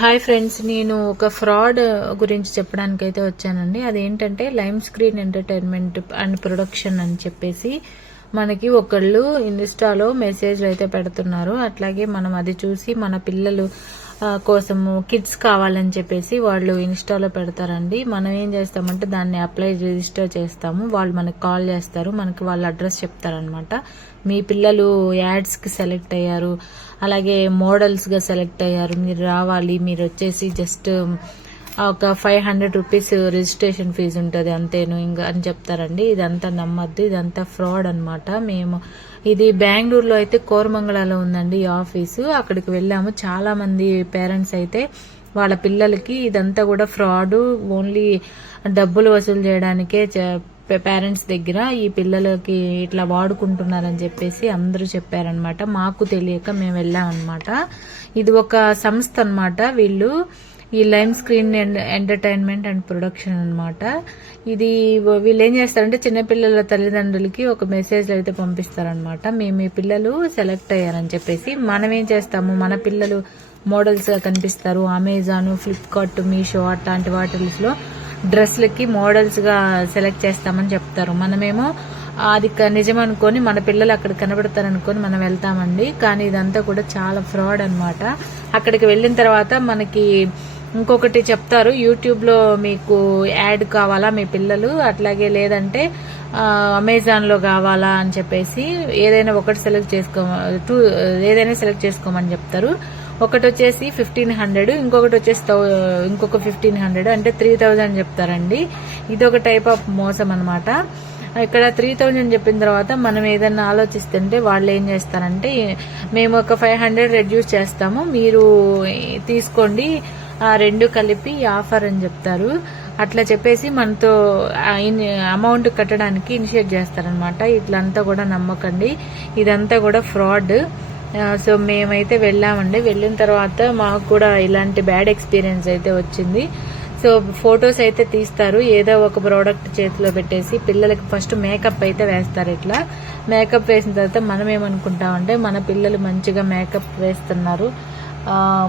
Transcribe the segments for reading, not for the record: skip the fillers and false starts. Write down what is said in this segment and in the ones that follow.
Hi friends, నేను ఒక fraud గురించి చెప్పడానికి అయితే వచ్చానండి. అదేంటంటే lime screen entertainment and production అని చెప్పేసి మనకి ఒకళ్ళు ఇన్స్టాలో మెసేజ్లు అయితే పెడుతున్నారు. అట్లాగే మనం అది చూసి మన పిల్లలు కోసము కిడ్స్ కావాలని చెప్పేసి వాళ్ళు ఇన్స్టాలో పెడతారండి. మనం ఏం చేస్తామంటే దాన్ని అప్లై రిజిస్టర్ చేస్తాము. వాళ్ళు మనకి కాల్ చేస్తారు, మనకి వాళ్ళ అడ్రస్ చెప్తారనమాట. మీ పిల్లలు యాడ్స్ కి సెలెక్ట్ అయ్యారు, అలాగే మోడల్స్ గా సెలెక్ట్ అయ్యారు, మీరు రావాలి, మీరు వచ్చేసి జస్ట్ ఒక 500 రూపీస్ రిజిస్ట్రేషన్ ఫీజు ఉంటుంది అంతేను ఇంకా అని చెప్తారండి. ఇదంతా నమ్మద్దు, ఇదంతా ఫ్రాడ్ అనమాట. ఇది బెంగళూరులో అయితే కోరమంగళలో ఉందండి ఈ ఆఫీసు. అక్కడికి వెళ్ళాము. చాలా మంది పేరెంట్స్ అయితే వాళ్ళ పిల్లలకి ఇదంతా కూడా ఫ్రాడ్, ఓన్లీ డబ్బులు వసూలు చేయడానికే పేరెంట్స్ దగ్గర ఈ పిల్లలకి ఇట్లా వాడుకుంటున్నారని చెప్పేసి అందరూ చెప్పారనమాట. మాకు తెలియక మేము వెళ్ళామన్నమాట. ఇది ఒక సంస్థ అనమాట. వీళ్ళు ఈ lime screen entertainment and production అనమాట. ఇది వీళ్ళు ఏం చేస్తారంటే చిన్నపిల్లల తల్లిదండ్రులకి ఒక మెసేజ్ అయితే పంపిస్తారనమాట. మేము మీ పిల్లలు సెలెక్ట్ అయ్యారని చెప్పేసి. మనం ఏం చేస్తాము, మన పిల్లలు మోడల్స్ కనిపిస్తారు అమెజాన్, ఫ్లిప్కార్ట్, మీషో అట్లాంటి వాటిలో డ్రెస్లకి మోడల్స్ గా సెలెక్ట్ చేస్తామని చెప్తారు. మనమేమో అది నిజమనుకొని మన పిల్లలు అక్కడ కనబడతారనుకొని మనం వెళ్తామండి. కానీ ఇదంతా కూడా చాలా ఫ్రాడ్ అనమాట. అక్కడికి వెళ్ళిన తర్వాత మనకి ఇంకొకటి చెప్తారు, యూట్యూబ్ లో మీకు యాడ్ కావాలా మీ పిల్లలు, అట్లాగే లేదంటే అమెజాన్ లో కావాలా అని చెప్పేసి ఏదైనా ఒకటి ఏదైనా సెలెక్ట్ చేసుకోమని చెప్తారు. ఒకటి వచ్చేసి 1500, ఇంకొకటి వచ్చేసి ఇంకొక 1500, అంటే 3000 చెప్తారండి. ఇది ఒక టైప్ ఆఫ్ మోసం అనమాట. ఇక్కడ 3000 చెప్పిన తర్వాత మనం ఏదైనా ఆలోచిస్తుంటే వాళ్ళు ఏం చేస్తారంటే, మేము ఒక 500 రెడ్యూస్ చేస్తాము, మీరు తీసుకోండి, రెండు కలిపి ఆఫర్ అని చెప్తారు. అట్లా చెప్పేసి మనతో అమౌంట్ కట్టడానికి ఇనిషియేట్ చేస్తారనమాట. ఇట్లంతా కూడా నమ్మకండి, ఇదంతా కూడా ఫ్రాడ్. సో మేమైతే వెళ్ళామండి. వెళ్ళిన తర్వాత మాకు కూడా ఇలాంటి బ్యాడ్ ఎక్స్పీరియన్స్ అయితే వచ్చింది. సో ఫొటోస్ అయితే తీస్తారు, ఏదో ఒక ప్రోడక్ట్ చేతిలో పెట్టేసి పిల్లలకి ఫస్ట్ మేకప్ అయితే వేస్తారు. ఇట్లా మేకప్ వేసిన తర్వాత మనం ఏమనుకుంటామంటే మన పిల్లలు మంచిగా మేకప్ వేస్తున్నారు,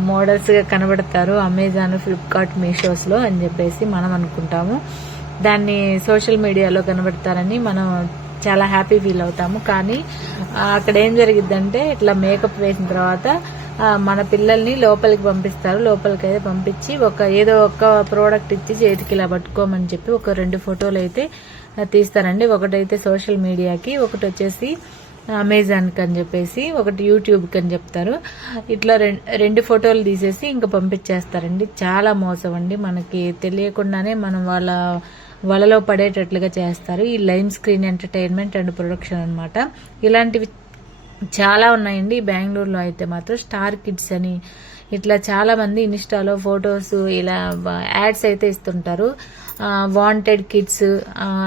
మోడల్స్ గా కనబడతారు అమెజాన్, ఫ్లిప్కార్ట్, మీషోస్ లో అని చెప్పేసి మనం అనుకుంటాము. దాన్ని సోషల్ మీడియాలో కనబడతారని మనం చాలా హ్యాపీ ఫీల్ అవుతాము. కానీ అక్కడ ఏం జరిగిద్దంటే ఇట్లా మేకప్ వేసిన తర్వాత మన పిల్లల్ని లోపలికి పంపిస్తారు. లోపలికి అయితే పంపించి ఏదో ఒక ప్రోడక్ట్ ఇచ్చి చేతికి ఇలా పట్టుకోమని చెప్పి ఒక 2 ఫోటోలు అయితే తీస్తారండి. ఒకటైతే సోషల్ మీడియాకి, ఒకటి వచ్చేసి అమెజాన్ కి అని చెప్పేసి, ఒకటి యూట్యూబ్ కి అని చెప్తారు. ఇట్లా 2 ఫోటోలు తీసేసి ఇంకా పంపించేస్తారండి. చాలా మోసం అండి. మనకి తెలియకుండానే మనం వలలో పడేటట్లుగా చేస్తారు. ఈ lime screen entertainment and production అనమాట. ఇలాంటివి చాలా ఉన్నాయండి. బెంగళూరులో అయితే మాత్రం స్టార్ కిడ్స్ అని ఇట్లా చాలా మంది ఇన్స్టాలో ఫొటోస్ ఇలా యాడ్స్ అయితే ఇస్తుంటారు. వాంటెడ్ కిడ్స్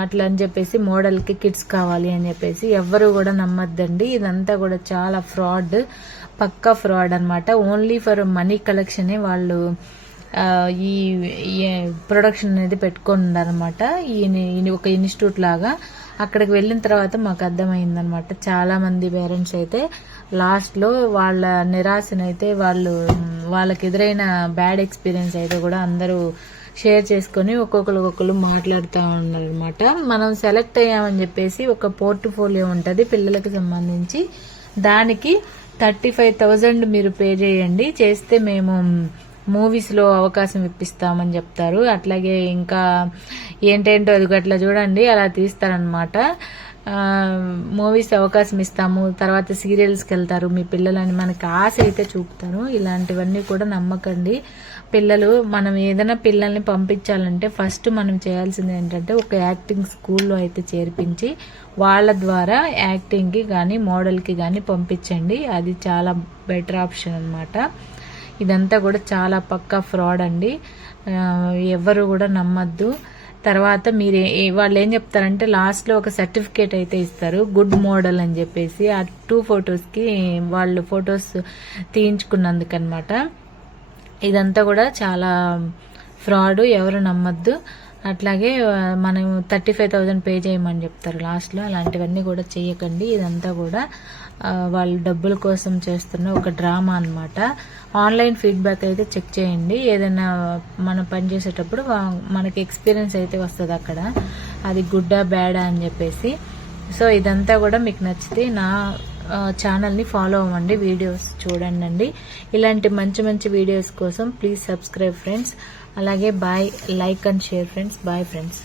అట్లా అని చెప్పేసి, మోడల్ కి కిడ్స్ కావాలి అని చెప్పేసి. ఎవ్వరు కూడా నమ్మద్దండి, ఇదంతా కూడా చాలా ఫ్రాడ్, పక్కా ఫ్రాడ్ అనమాట. ఓన్లీ ఫర్ మనీ కలెక్షనే వాళ్ళు ఈ ప్రొడక్షన్ అనేది పెట్టుకొని ఉన్నారనమాట. ఒక ఇన్స్టిట్యూట్ లాగా. అక్కడికి వెళ్ళిన తర్వాత మాకు అర్థమైందనమాట. చాలా మంది పేరెంట్స్ అయితే లాస్ట్ లో వాళ్ళ నిరాశనైతే వాళ్ళకి ఎదురైన బ్యాడ్ ఎక్స్పీరియన్స్ అయితే కూడా అందరూ షేర్ చేసుకుని ఒక్కొక్కరు మాట్లాడుతూ ఉన్నారనమాట. మనం సెలెక్ట్ అయ్యామని చెప్పేసి ఒక పోర్ట్ఫోలియో ఉంటది పిల్లలకు సంబంధించి, దానికి 35,000 మీరు పే చేయండి, చేస్తే మేము మూవీస్ లో అవకాశం ఇప్పిస్తామని చెప్తారు. అట్లాగే ఇంకా ఏంటేంటో అది అట్లా చూడండి, అలా తీస్తారనమాట. మూవీస్ అవకాశం ఇస్తాము, తర్వాత సీరియల్స్కి వెళ్తారు మీ పిల్లలని మనకి ఆశ అయితే చూపుతారు. ఇలాంటివన్నీ కూడా నమ్మకండి. మనం ఏదైనా పిల్లల్ని పంపించాలంటే ఫస్ట్ మనం చేయాల్సింది ఏంటంటే ఒక యాక్టింగ్ స్కూల్లో అయితే చేర్పించి వాళ్ళ ద్వారా యాక్టింగ్ కి గానీ మోడల్ కి గానీ పంపించండి. అది చాలా బెటర్ ఆప్షన్ అనమాట. ఇదంతా కూడా చాలా పక్కా ఫ్రాడ్ అండి. ఎవరు కూడా నమ్మద్దు. తర్వాత వాళ్ళు ఏం చెప్తారంటే లాస్ట్ లో ఒక సర్టిఫికేట్ అయితే ఇస్తారు, గుడ్ మోడల్ అని చెప్పేసి. ఆ 2 ఫొటోస్ కి వాళ్ళు ఫొటోస్ తీయించుకున్నందుకనమాట. ఇదంతా కూడా చాలా ఫ్రాడ్, ఎవరు నమ్మద్దు. అట్లాగే మనం 35,000 పే చేయమని చెప్తారు లాస్ట్ లో. అలాంటివన్నీ కూడా చేయకండి. ఇదంతా కూడా వాళ్ళు డబ్బుల కోసం చేస్తున్న ఒక డ్రామా అన్నమాట. ఆన్లైన్ ఫీడ్బ్యాక్ అయితే చెక్ చేయండి. ఏదైనా మనం పని చేసేటప్పుడు మనకి ఎక్స్పీరియన్స్ అయితే వస్తుంది అక్కడ, అది గుడ్డా బ్యాడా అని చెప్పేసి. సో ఇదంతా కూడా మీకు నచ్చితే నా ఛానల్ని ఫాలో అవ్వండి, వీడియోస్ చూడండి. ఇలాంటి మంచి మంచి వీడియోస్ కోసం ప్లీజ్ సబ్స్క్రైబ్ ఫ్రెండ్స్. అలాగే bye, like and share friends. Bye friends.